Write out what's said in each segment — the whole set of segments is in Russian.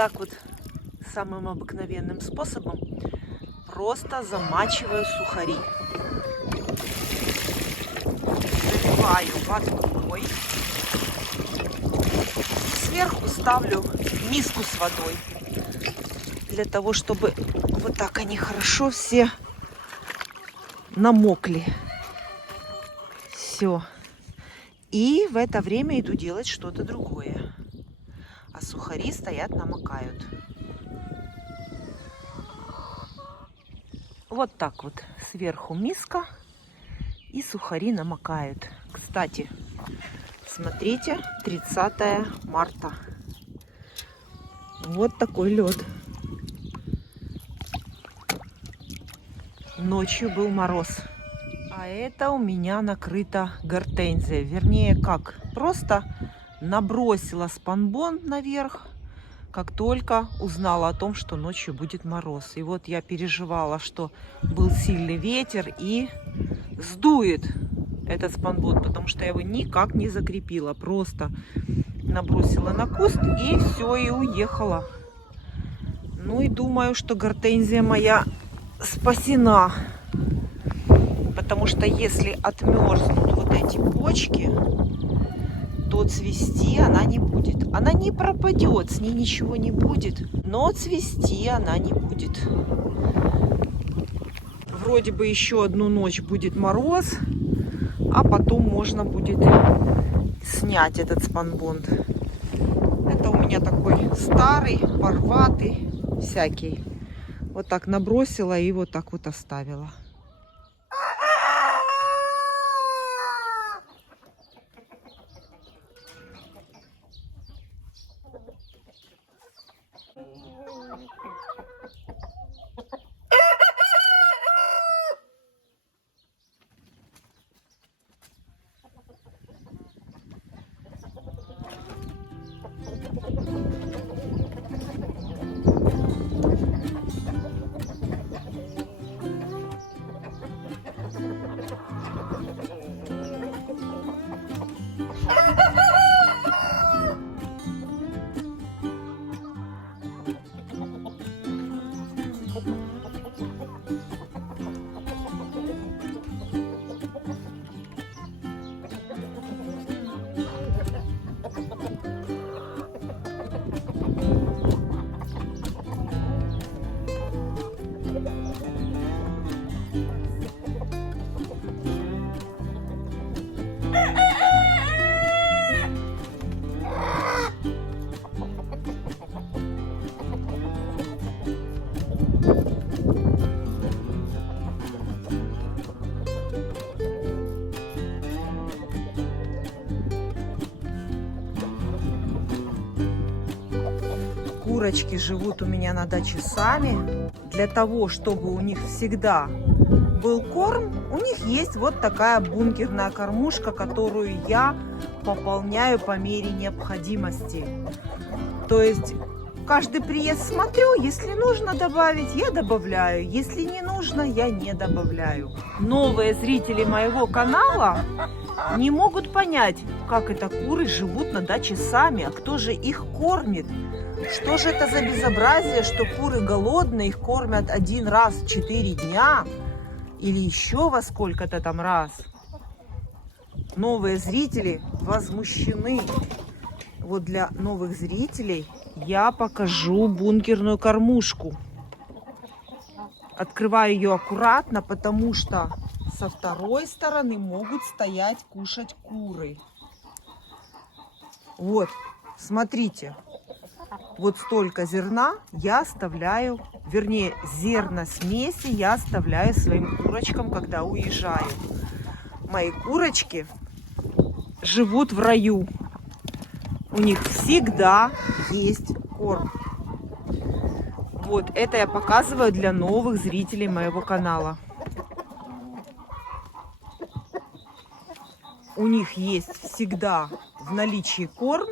так вот самым обыкновенным способом просто замачиваю сухари. Заливаю водой. Сверху ставлю миску с водой. Для того, чтобы вот так они хорошо все намокли. Все. И в это время иду делать что-то другое. А сухари стоят, намокают. Вот так вот. Сверху миска. И сухари намокают. Кстати, смотрите, 30 марта. Вот такой лед. Ночью был мороз. А это у меня накрыта гортензия. Вернее, как? Просто набросила спанбон наверх, как только узнала о том, что ночью будет мороз. И вот я переживала, что был сильный ветер и сдует этот спанбон, потому что я его никак не закрепила. Просто набросила на куст и все, и уехала. Ну и думаю, что гортензия моя спасена. Потому что если отмерзнут вот эти почки, то цвести она не будет. Она не пропадет, с ней ничего не будет, но цвести она не будет. Вроде бы еще одну ночь будет мороз, а потом можно будет снять этот спанбонд. Это у меня такой старый, порватый, всякий. Вот так набросила и вот так вот оставила. Курочки живут у меня на даче сами. Для того, чтобы у них всегда был корм, у них есть вот такая бункерная кормушка, которую я пополняю по мере необходимости. То есть каждый приезд смотрю, если нужно добавить, я добавляю. Если не нужно, я не добавляю. Новые зрители моего канала не могут понять, как это куры живут на даче сами, а кто же их кормит. Что же это за безобразие, что куры голодные, их кормят один раз в 4 дня или еще во сколько-то там раз. Новые зрители возмущены. Вот для новых зрителей я покажу бункерную кормушку. Открываю ее аккуратно, потому что со второй стороны могут стоять кушать куры. Вот, смотрите. Вот столько зерна я оставляю, вернее, зерносмеси я оставляю своим курочкам, когда уезжаю. Мои курочки живут в раю. У них всегда есть корм. Вот это я показываю для новых зрителей моего канала. У них есть всегда в наличии корм.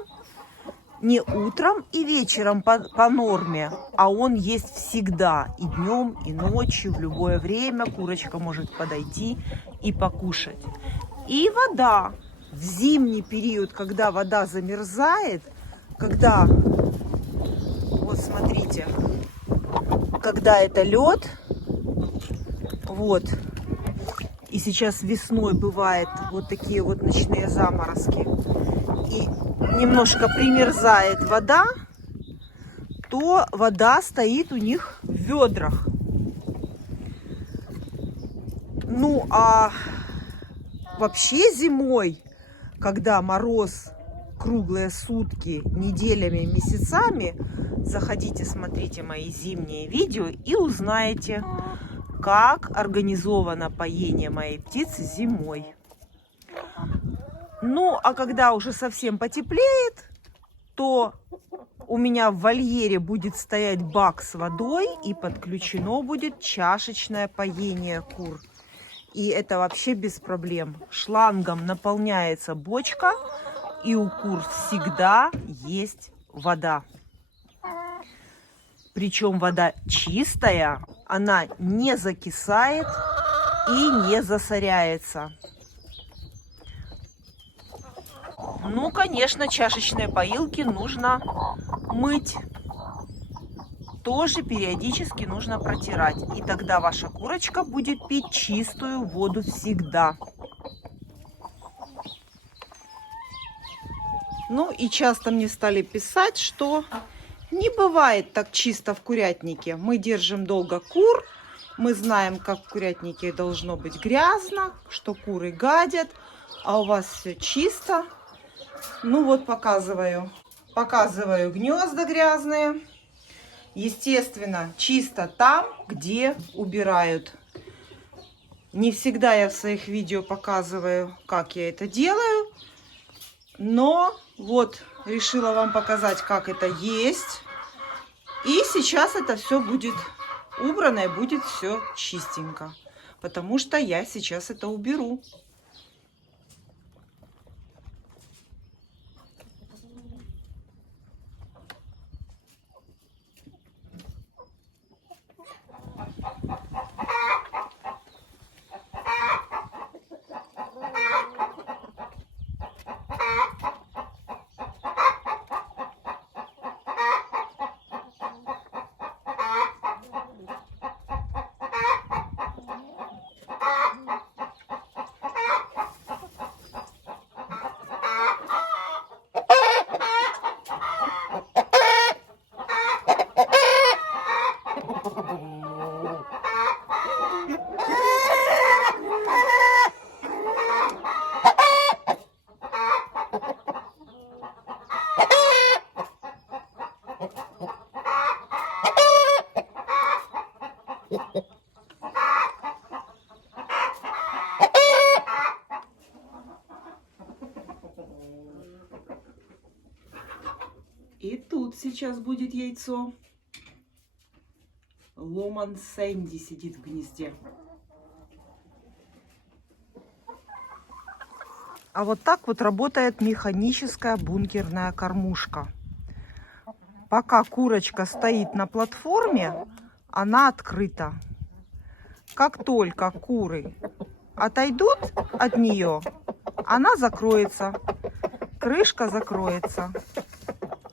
Не утром и вечером по норме, а он есть всегда. И днем, и ночью, в любое время курочка может подойти и покушать. И вода. В зимний период, когда вода замерзает, когда Вот смотрите, когда это лед, вот, и сейчас весной бывает вот такие вот ночные заморозки, и немножко примерзает вода, то вода стоит у них в ведрах. Ну, а вообще зимой, когда мороз круглые сутки, неделями, месяцами, заходите, смотрите мои зимние видео и узнаете, как организовано поение моей птицы зимой. Ну, а когда уже совсем потеплеет, то у меня в вольере будет стоять бак с водой и подключено будет чашечное поение кур. И это вообще без проблем. Шлангом наполняется бочка, и у кур всегда есть вода. Причем вода чистая, она не закисает и не засоряется. Ну, конечно, чашечные поилки нужно мыть. Тоже периодически нужно протирать. И тогда ваша курочка будет пить чистую воду всегда. Ну и часто мне стали писать, что не бывает так чисто в курятнике. Мы держим долго кур, мы знаем, как в курятнике должно быть грязно, что куры гадят, а у вас все чисто. Ну вот показываю гнезда грязные. Естественно, чисто там, где убирают. Не всегда я в своих видео показываю, как я это делаю, но вот решила вам показать, как это есть. И сейчас это все будет убрано и будет все чистенько, потому что я сейчас это уберу. И тут сейчас будет яйцо. Ломан Сэнди сидит в гнезде. А вот так вот работает механическая бункерная кормушка. Пока курочка стоит на платформе, она открыта. Как только куры отойдут от нее, она закроется. Крышка закроется.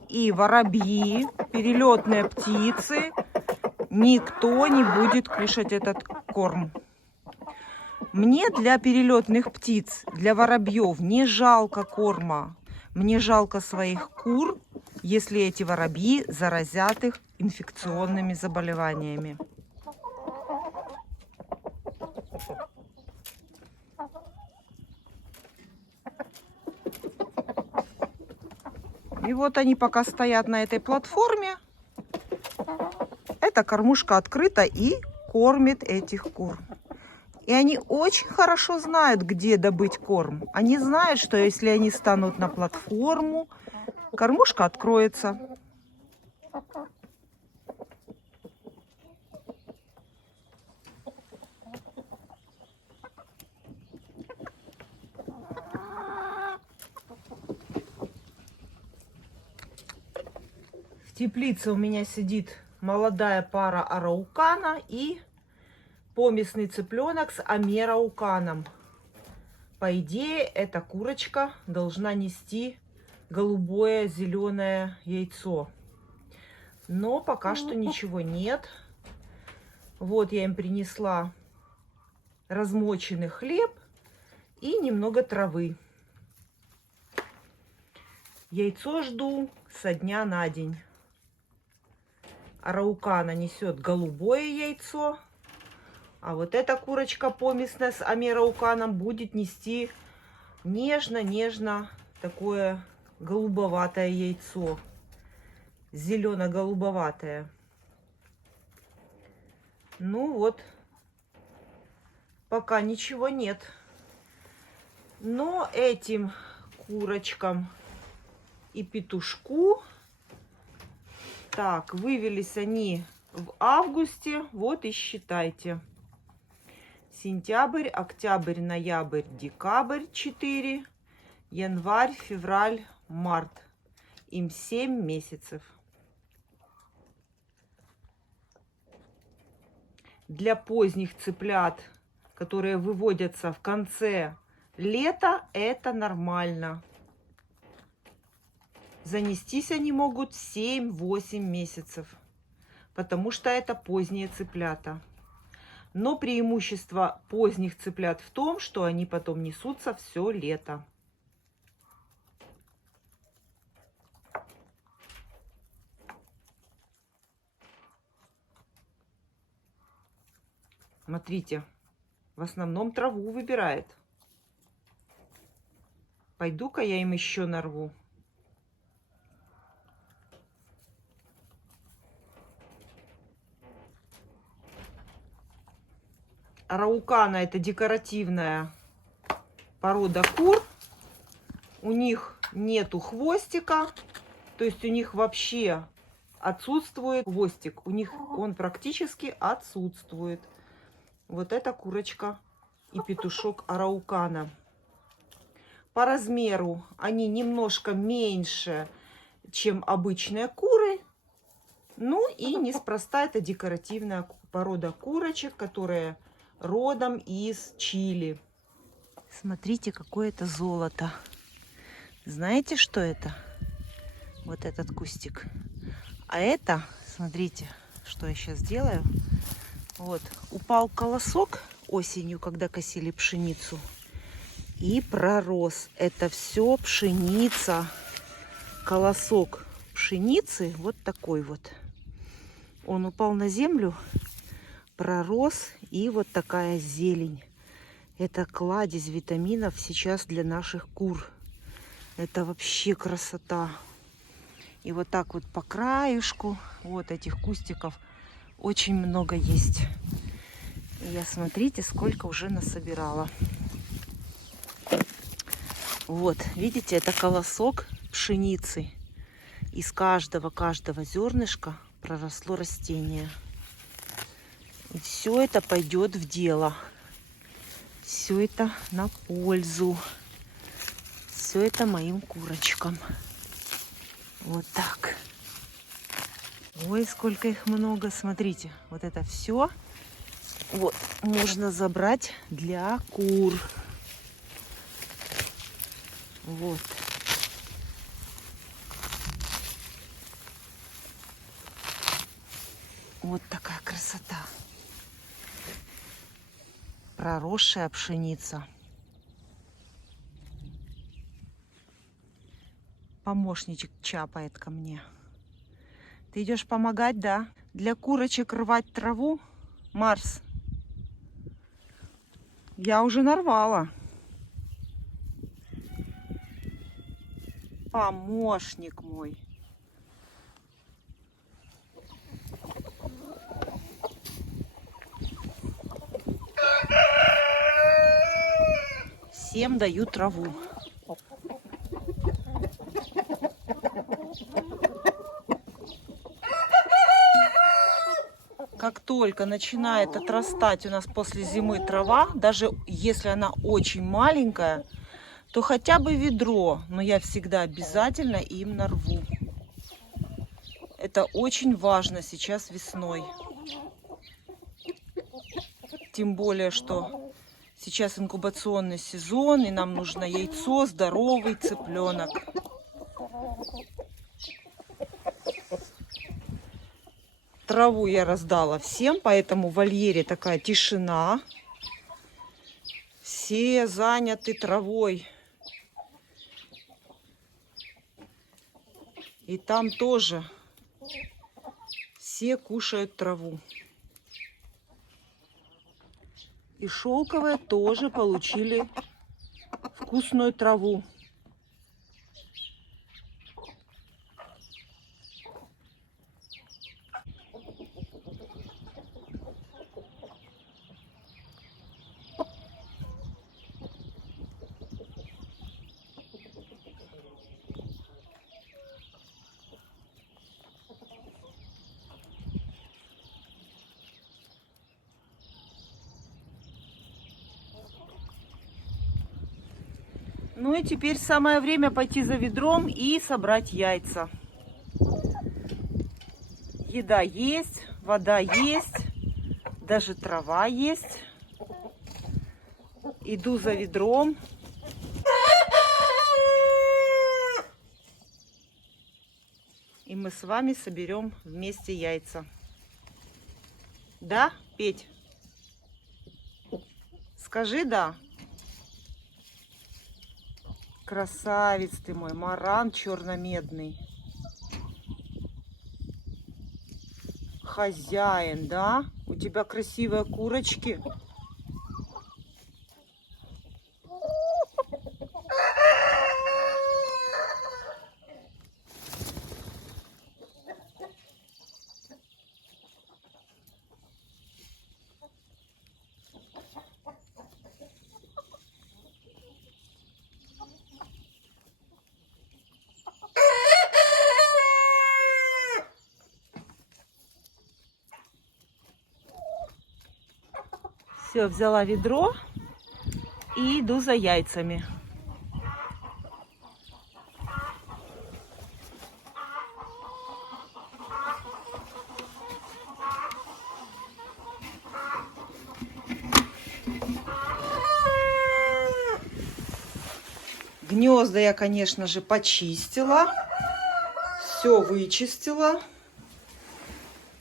И воробьи, перелетные птицы, никто не будет кушать этот корм. Мне для перелетных птиц, для воробьев не жалко корма. Мне жалко своих кур, если эти воробьи заразят их инфекционными заболеваниями. И вот они пока стоят на этой платформе. Эта кормушка открыта и кормит этих кур. И они очень хорошо знают, где добыть корм. Они знают, что если они станут на платформу, кормушка откроется. В теплице у меня сидит молодая пара араукана и помесный цыпленок с амерауканом. По идее, эта курочка должна нести голубое зеленое яйцо. Но пока что ничего нет. Вот я им принесла размоченный хлеб и немного травы. Яйцо жду со дня на день. Араукана несет голубое яйцо, а вот эта курочка помесная с амерауканом будет нести нежно-нежно такое голубоватое яйцо. Зелено-голубоватое. Ну вот, пока ничего нет. Но этим курочкам и петушку, так, вывелись они в августе, вот и считайте. Сентябрь, октябрь, ноябрь, декабрь 4, январь, февраль, март. Им 7 месяцев. Для поздних цыплят, которые выводятся в конце лета, это нормально. Занестись они могут 7-8 месяцев, потому что это поздние цыплята. Но преимущество поздних цыплят в том, что они потом несутся все лето. Смотрите, в основном траву выбирает. Пойду-ка я им еще нарву. Араукана — это декоративная порода кур. У них нету хвостика, то есть у них вообще отсутствует хвостик. У них он практически отсутствует. Вот эта курочка и петушок араукана. По размеру они немножко меньше, чем обычные куры. Ну и неспроста это декоративная порода курочек, которые родом из Чили. Смотрите, какое это золото. Знаете, что это? Вот этот кустик. А это, смотрите, что я сейчас делаю. Вот, упал колосок осенью, когда косили пшеницу, и пророс. Это все пшеница. Колосок пшеницы вот такой вот. Он упал на землю, пророс, и вот такая зелень. Это кладезь витаминов сейчас для наших кур. Это вообще красота. И вот так вот по краюшку вот этих кустиков очень много есть. И я, смотрите, сколько уже насобирала. Вот, видите, это колосок пшеницы. Из каждого зернышка проросло растение. И все это пойдет в дело. Все это на пользу. Все это моим курочкам. Вот так. Ой, сколько их много. Смотрите, вот это все вот можно забрать для кур. Вот. Вот такая красота. Проросшая пшеница. Помощничек чапает ко мне. Ты идешь помогать, да? Для курочек рвать траву, Марс? Я уже нарвала. Помощник мой. Всем даю траву. Как только начинает отрастать у нас после зимы трава, даже если она очень маленькая, то хотя бы ведро, но я всегда обязательно им нарву. Это очень важно сейчас весной. Тем более, что сейчас инкубационный сезон, и нам нужно яйцо, здоровый цыпленок. Траву я раздала всем, поэтому в вольере такая тишина. Все заняты травой. И там тоже все кушают траву. И шелковые тоже получили вкусную траву. Ну и теперь самое время пойти за ведром и собрать яйца. Еда есть, вода есть, даже трава есть. Иду за ведром. И мы с вами соберем вместе яйца. Да, Петь? Скажи да. Красавец ты мой, маран черно-медный. Хозяин, да? У тебя красивые курочки. Все, взяла ведро и иду за яйцами. Гнезда я, конечно же, почистила. Все вычистила.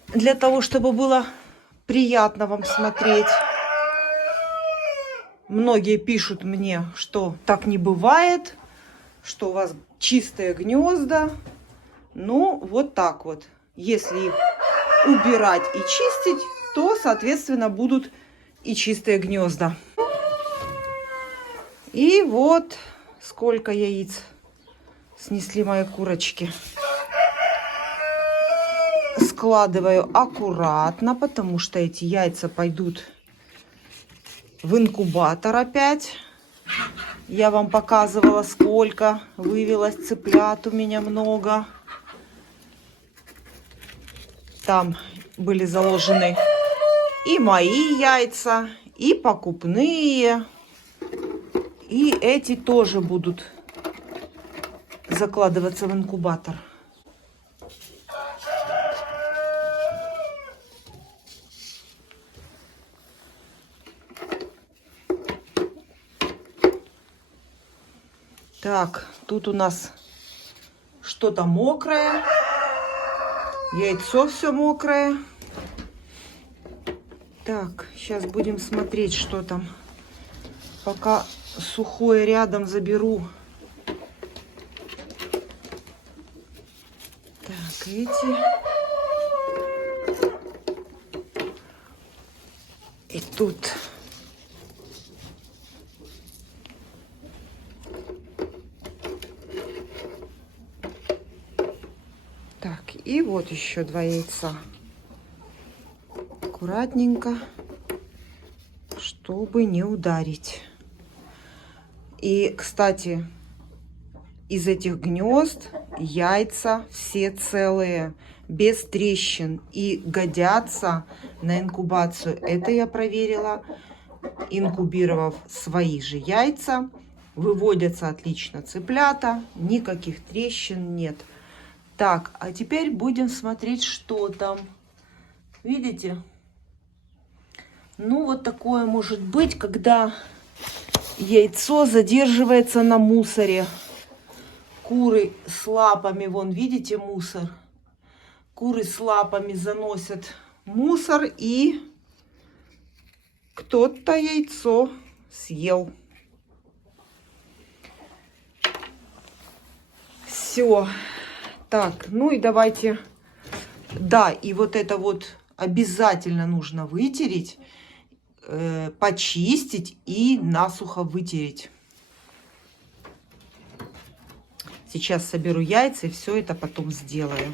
Для того, чтобы было приятно вам смотреть. Многие пишут мне, что так не бывает, что у вас чистые гнезда. Ну, вот так вот. Если их убирать и чистить, то, соответственно, будут и чистые гнезда. И вот сколько яиц снесли мои курочки. Складываю аккуратно, потому что эти яйца пойдут в инкубатор опять. Я вам показывала, сколько вывелось цыплят, у меня много. Там были заложены и мои яйца, и покупные. И эти тоже будут закладываться в инкубатор. Так, тут у нас что-то мокрое. Яйцо все мокрое. Так, сейчас будем смотреть, что там. Пока сухое рядом заберу. Так, эти. И тут. Так, и вот еще 2 яйца. Аккуратненько, чтобы не ударить. И, кстати, из этих гнезд яйца все целые, без трещин и годятся на инкубацию. Это я проверила, инкубировав свои же яйца. Выводятся отлично цыплята, никаких трещин нет. Так, а теперь будем смотреть, что там. Видите? Ну, вот такое может быть, когда яйцо задерживается на мусоре. Куры с лапами, вон, видите, мусор. Куры с лапами заносят мусор, и кто-то яйцо съел. Все. Так, ну и давайте. Да, и вот это вот обязательно нужно вытереть, почистить и насухо вытереть. Сейчас соберу яйца и все это потом сделаю.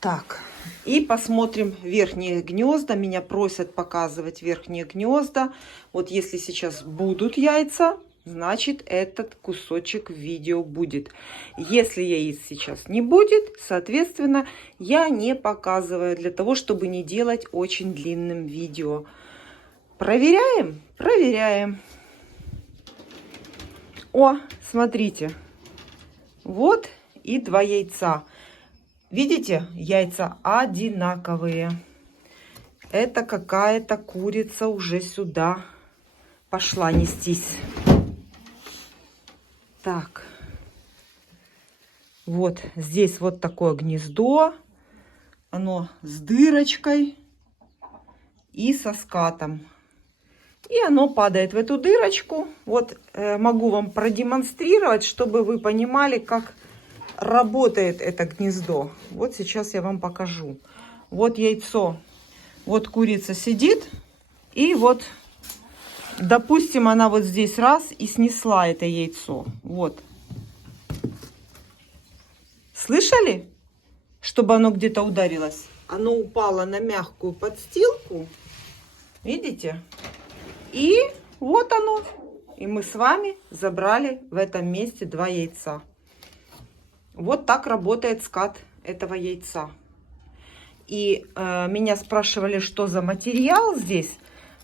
Так, и посмотрим верхние гнезда. Меня просят показывать верхние гнезда. Вот если сейчас будут яйца, значит этот кусочек видео будет. Если яиц сейчас не будет, соответственно, я не показываю, для того, чтобы не делать очень длинным видео. Проверяем? Проверяем. О, смотрите. Вот и 2 яйца. Видите, яйца одинаковые. Это какая-то курица уже сюда пошла нестись. Так. Вот здесь вот такое гнездо. Оно с дырочкой и со скатом. И оно падает в эту дырочку. Вот могу вам продемонстрировать, чтобы вы понимали, как работает это гнездо. Вот сейчас я вам покажу. Вот яйцо. Вот курица сидит. И вот, допустим, она вот здесь раз и снесла это яйцо. Вот. Слышали? Чтобы оно где-то ударилось. Оно упало на мягкую подстилку. Видите? И вот оно. И мы с вами забрали в этом месте 2 яйца. Вот так работает скат этого яйца. И меня спрашивали, что за материал здесь.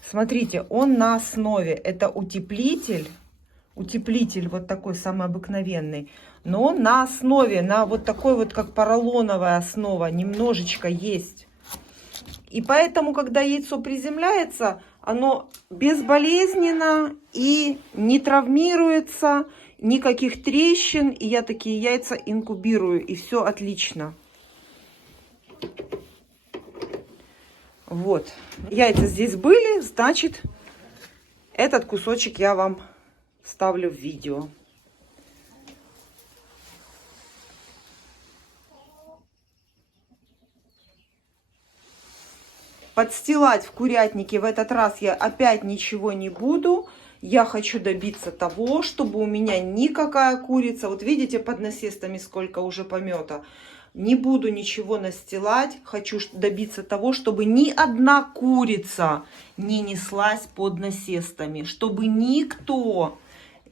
Смотрите, он на основе. Это утеплитель. Утеплитель вот такой самый обыкновенный. Но он на основе, на вот такой вот, как поролоновая основа, немножечко есть. И поэтому, когда яйцо приземляется, оно безболезненно и не травмируется, никаких трещин. И я такие яйца инкубирую, и все отлично. Вот, яйца здесь были, значит, этот кусочек я вам вставлю в видео. Подстилать в курятнике в этот раз я опять ничего не буду. Я хочу добиться того, чтобы у меня никакая курица... Вот видите, под насестами сколько уже помета. Не буду ничего настилать. Хочу добиться того, чтобы ни одна курица не неслась под насестами. Чтобы никто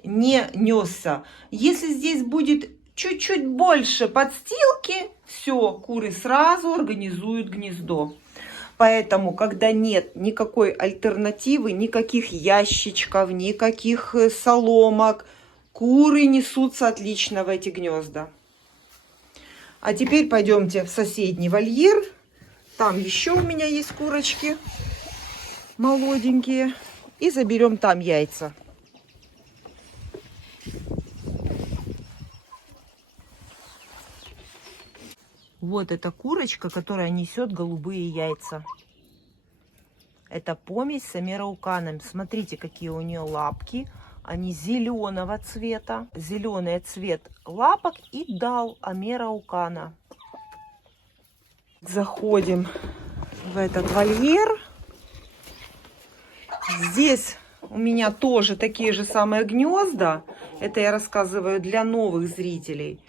не несся. Если здесь будет чуть-чуть больше подстилки, все, куры сразу организуют гнездо. Поэтому, когда нет никакой альтернативы, никаких ящичков, никаких соломок, куры несутся отлично в эти гнезда. А теперь пойдемте в соседний вольер. Там еще у меня есть курочки молоденькие. И заберем там яйца. Вот эта курочка, которая несет голубые яйца. Это помесь с амерауканом. Смотрите, какие у нее лапки. Они зеленого цвета. Зеленый цвет лапок и дал амераукана. Заходим в этот вольер. Здесь у меня тоже такие же самые гнезда. Это я рассказываю для новых зрителей.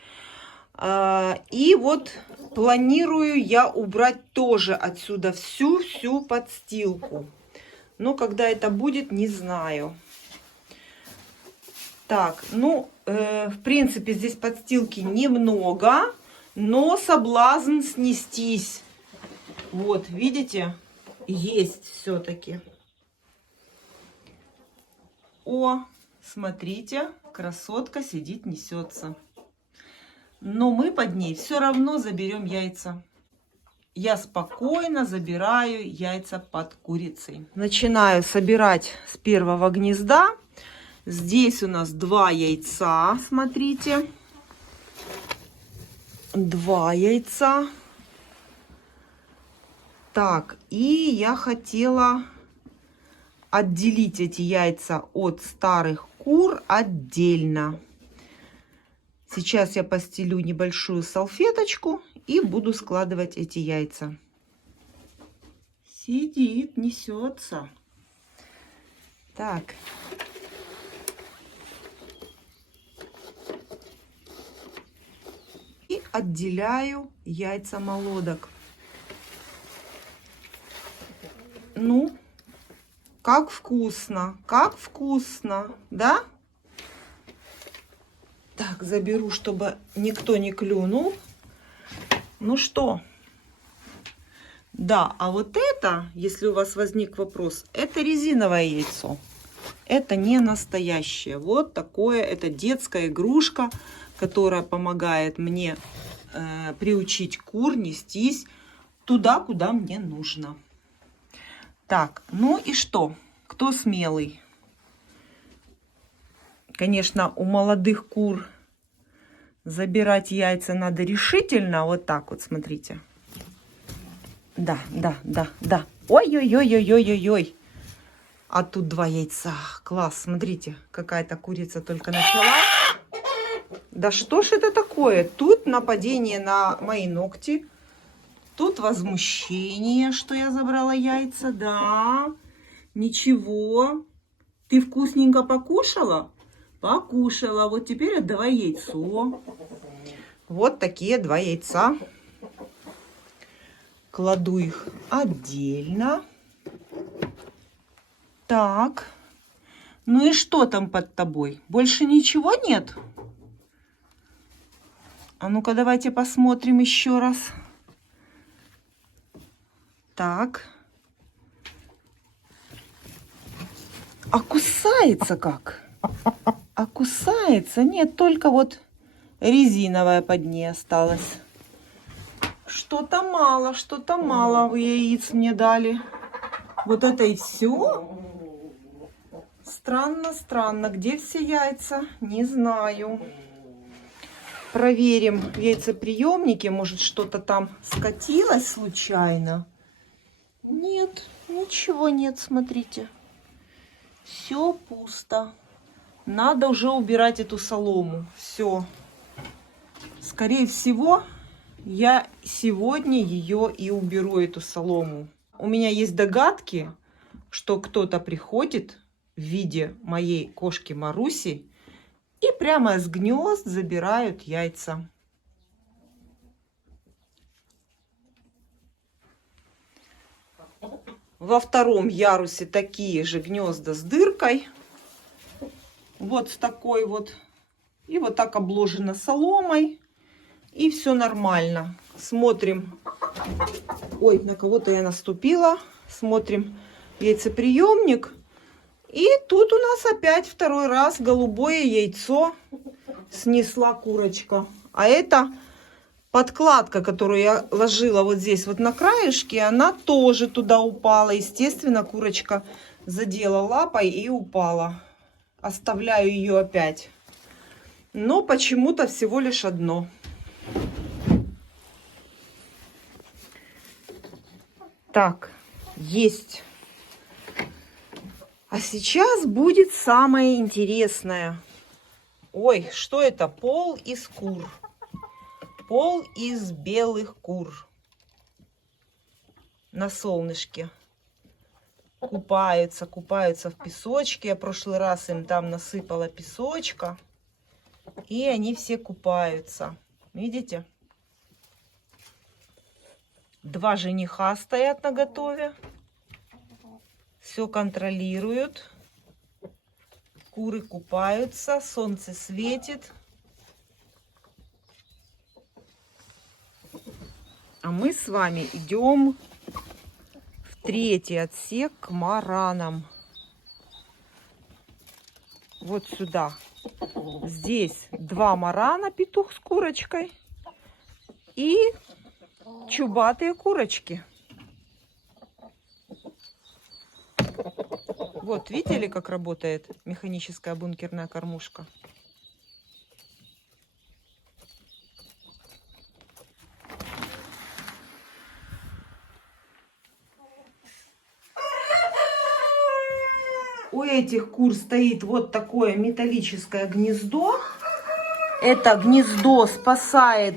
И вот планирую я убрать тоже отсюда всю подстилку. Но когда это будет, не знаю. Так, ну, в принципе, здесь подстилки немного, но соблазн снестись. Вот, видите, есть все-таки. О, смотрите, красотка сидит, несется. Но мы под ней все равно заберем яйца. Я спокойно забираю яйца под курицей. Начинаю собирать с первого гнезда. Здесь у нас 2 яйца, смотрите. 2 яйца. Так, и я хотела отделить эти яйца от старых кур отдельно. Сейчас я постелю небольшую салфеточку и буду складывать эти яйца. Сидит, несется. Так. И отделяю яйца молодок. Ну, как вкусно, да? Так, заберу, чтобы никто не клюнул. Ну что? Да, а вот это, если у вас возник вопрос, это резиновое яйцо. Это не настоящее. Вот такое, это детская игрушка, которая помогает мне приучить кур нестись туда, куда мне нужно. Так, ну и что? Кто смелый? Конечно, у молодых кур забирать яйца надо решительно. Вот так вот, смотрите. Да. Ой-ой-ой-ой-ой-ой-ой. А тут 2 яйца. Класс, смотрите, какая-то курица только начала. Да что ж это такое? Тут нападение на мои ногти. Тут возмущение, что я забрала яйца. Да, ничего. Ты вкусненько покушала? Покушала. Вот теперь отдавай яйцо. Вот такие 2 яйца. Кладу их отдельно. Так. Ну и что там под тобой? Больше ничего нет? А ну-ка, давайте посмотрим еще раз. Так. А кусается как? А кусается? Нет, только вот резиновая под ней осталась. Что-то мало вы яиц мне дали. Вот это и все? Странно. Где все яйца? Не знаю. Проверим в яйцеприемнике. Может, что-то там скатилось случайно? Нет, ничего нет, смотрите. Все пусто. Надо уже убирать эту солому. Все. Скорее всего, я сегодня ее и уберу, эту солому. У меня есть догадки, что кто-то приходит в виде моей кошки Маруси и прямо с гнезд забирают яйца. Во втором ярусе такие же гнезда с дыркой. Вот с такой вот. И вот так обложено соломой. И все нормально. Смотрим. Ой, на кого-то я наступила. Смотрим яйцеприемник. И тут у нас опять второй раз голубое яйцо снесла курочка. А это подкладка, которую я ложила вот здесь вот на краешке, она тоже туда упала. Естественно, курочка задела лапой и упала. Оставляю ее опять. Но почему-то всего лишь одно. Так, есть. А сейчас будет самое интересное. Ой, что это? Пол из кур. Пол из белых кур. На солнышке. Купаются в песочке. Я в прошлый раз им там насыпала песочка. И они все купаются. Видите? 2 жениха стоят наготове. Все контролируют. Куры купаются. Солнце светит. А мы с вами идем в 3-й отсек к маранам. Вот сюда. Здесь 2 марана, петух с курочкой. И чубатые курочки. Вот, видели, как работает механическая бункерная кормушка? У этих кур стоит вот такое металлическое гнездо. Это гнездо спасает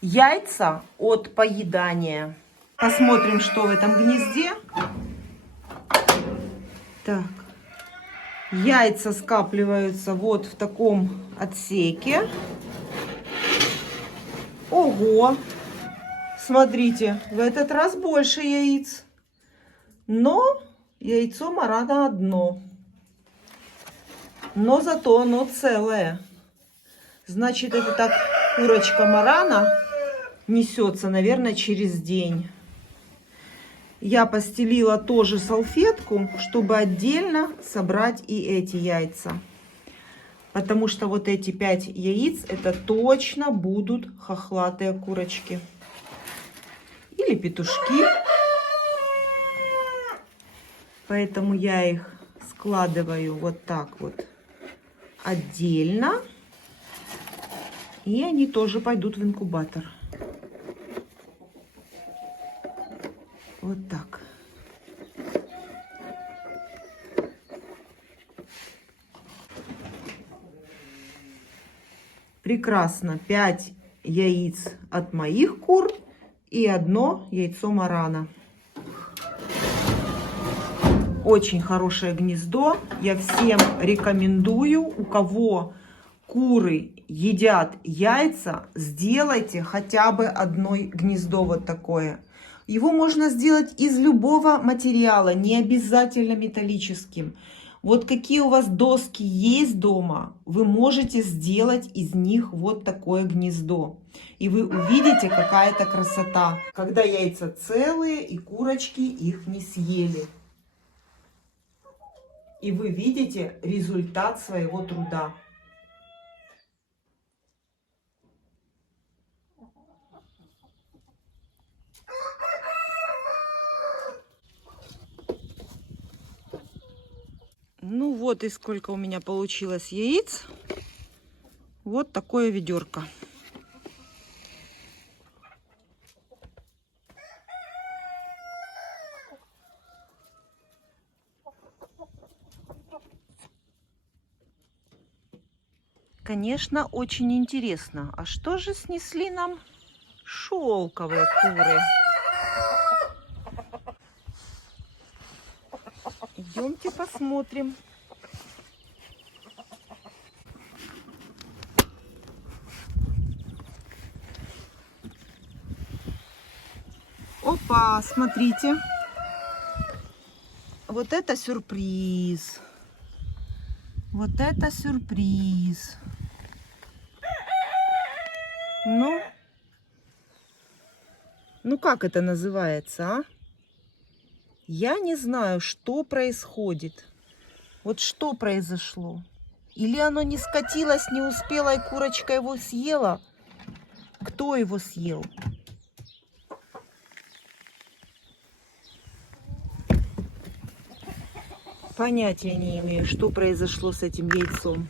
яйца от поедания. Посмотрим, что в этом гнезде. Так. Яйца скапливаются вот в таком отсеке. Ого! Смотрите, в этот раз больше яиц. Но яйцо марана одно. Но зато оно целое. Значит, это так курочка марана несется, наверное, через день. Я постелила тоже салфетку, чтобы отдельно собрать и эти яйца. Потому что вот эти 5 яиц, это точно будут хохлатые курочки. Или петушки. Поэтому я их складываю вот так вот отдельно. И они тоже пойдут в инкубатор. Вот так. Прекрасно. 5 яиц от моих кур и 1 яйцо марана. Очень хорошее гнездо. Я всем рекомендую, у кого куры едят яйца, сделайте хотя бы одно гнездо вот такое. Его можно сделать из любого материала, не обязательно металлическим. Вот какие у вас доски есть дома, вы можете сделать из них вот такое гнездо. И вы увидите, какая это красота, когда яйца целые и курочки их не съели. И вы видите результат своего труда. Ну вот и сколько у меня получилось яиц. Вот такое ведерко. Конечно, очень интересно. А что же снесли нам шелковые куры? Идемте посмотрим. Опа, смотрите. Вот это сюрприз. Вот это сюрприз. Ну как это называется, а? Я не знаю, что происходит. Вот что произошло? Или оно не скатилось, не успела, и курочка его съела? Кто его съел? Понятия не имею, что произошло с этим яйцом.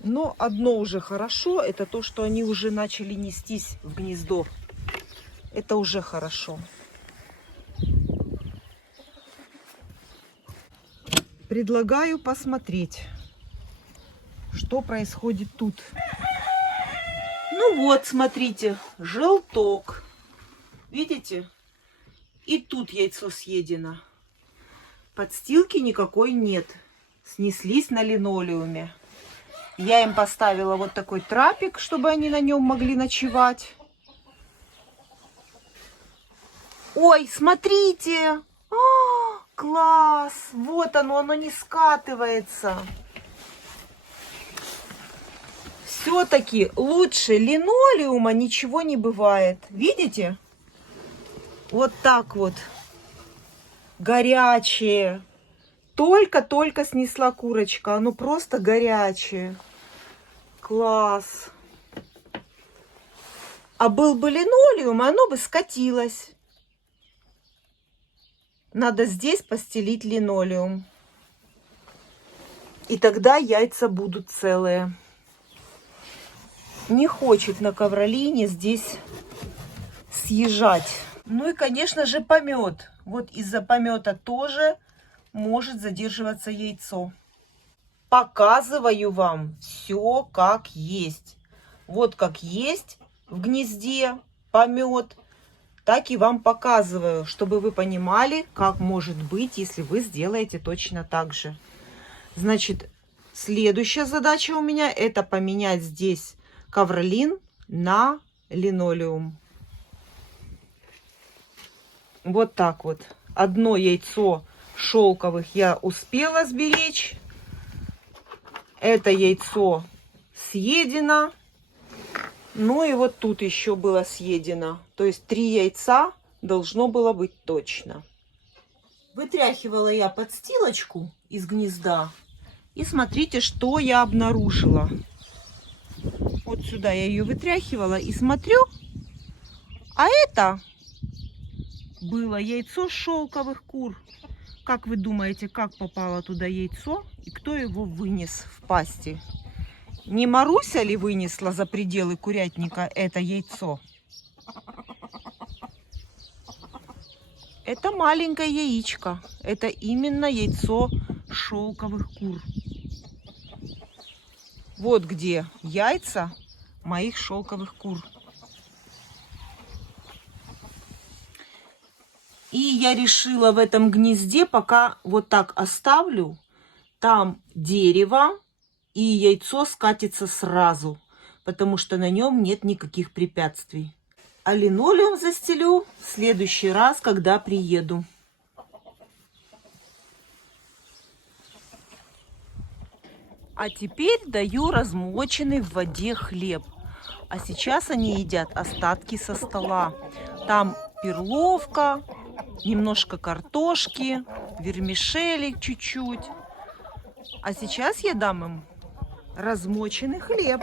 Но одно уже хорошо, это то, что они уже начали нестись в гнездо. Это уже хорошо. Предлагаю посмотреть, что происходит тут. Ну вот, смотрите, желток. Видите? И тут яйцо съедено. Подстилки никакой нет. Снеслись на линолеуме. Я им поставила вот такой трапик, чтобы они на нем могли ночевать. Ой, смотрите! Класс! Вот оно не скатывается. Все-таки лучше линолеума ничего не бывает. Видите? Вот так вот. Горячее. Только-только снесла курочка. Оно просто горячее. Класс. А был бы линолеум, оно бы скатилось. Надо здесь постелить линолеум. И тогда яйца будут целые. Не хочет на ковролине здесь съезжать. Ну и, конечно же, помет. Вот из-за помета тоже может задерживаться яйцо. Показываю вам все как есть. Вот как есть в гнезде помет, так и вам показываю, чтобы вы понимали, как может быть, если вы сделаете точно так же. Значит, следующая задача у меня это поменять здесь ковролин на линолеум. Вот так вот. Одно яйцо шелковых я успела сберечь. Это яйцо съедено. Ну и вот тут еще было съедено. То есть 3 яйца должно было быть точно. Вытряхивала я подстилочку из гнезда. И смотрите, что я обнаружила. Вот сюда я ее вытряхивала и смотрю. А это было яйцо шелковых кур. Как вы думаете, как попало туда яйцо и кто его вынес в пасти? Не Маруся ли вынесла за пределы курятника это яйцо? Это маленькое яичко. Это именно яйцо шелковых кур. Вот где яйца моих шелковых кур. И я решила в этом гнезде пока вот так оставлю. Там дерево. И яйцо скатится сразу, потому что на нем нет никаких препятствий. А линолеум застелю в следующий раз, когда приеду. А теперь даю размоченный в воде хлеб. А сейчас они едят остатки со стола. Там перловка, немножко картошки, вермишели чуть-чуть. А сейчас я дам им размоченный хлеб.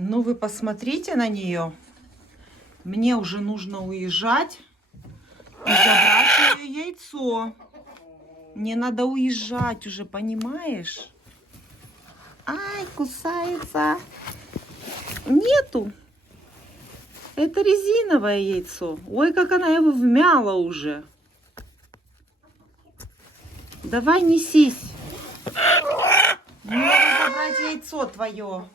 Ну, вы посмотрите на нее. Мне уже нужно уезжать и забрать ее яйцо. Мне надо уезжать уже, понимаешь? Ай, кусается. Нету. Это резиновое яйцо. Ой, как она его вмяла уже. Давай несись. Мне надо забрать яйцо твое.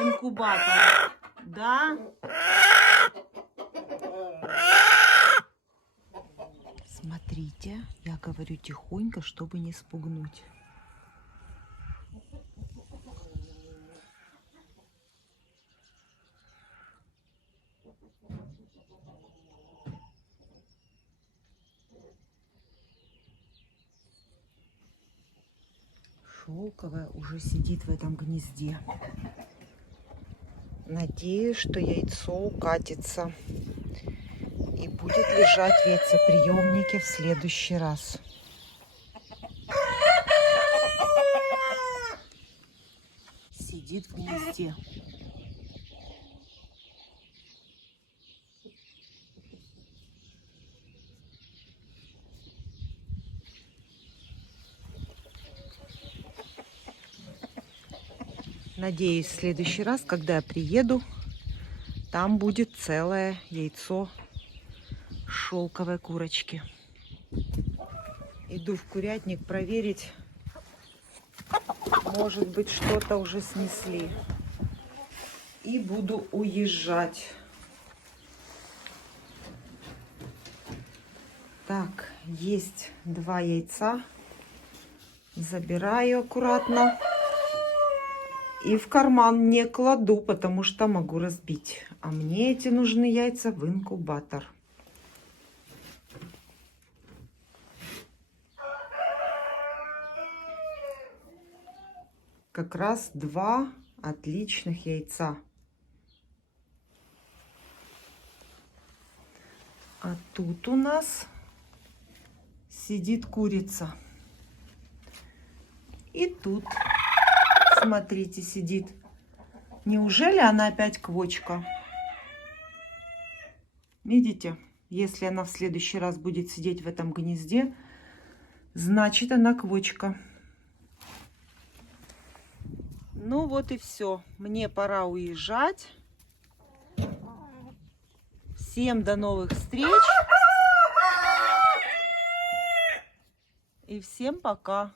Инкубатор. Да? Смотрите, я говорю тихонько, чтобы не спугнуть. Шелковая уже сидит в этом гнезде. Надеюсь, что яйцо укатится и будет лежать в яйцеприемнике в следующий раз. Сидит в гнезде. Надеюсь, в следующий раз, когда я приеду, там будет целое яйцо шелковой курочки. Иду в курятник проверить. Может быть, что-то уже снесли. И буду уезжать. Так, есть 2 яйца. Забираю аккуратно. И в карман не кладу, потому что могу разбить. А мне эти нужны яйца в инкубатор. Как раз 2 отличных яйца. А тут у нас сидит курица. И тут, смотрите, сидит. Неужели она опять квочка? Видите? Если она в следующий раз будет сидеть в этом гнезде, значит, она квочка. Ну вот и все. Мне пора уезжать. Всем до новых встреч. И всем пока!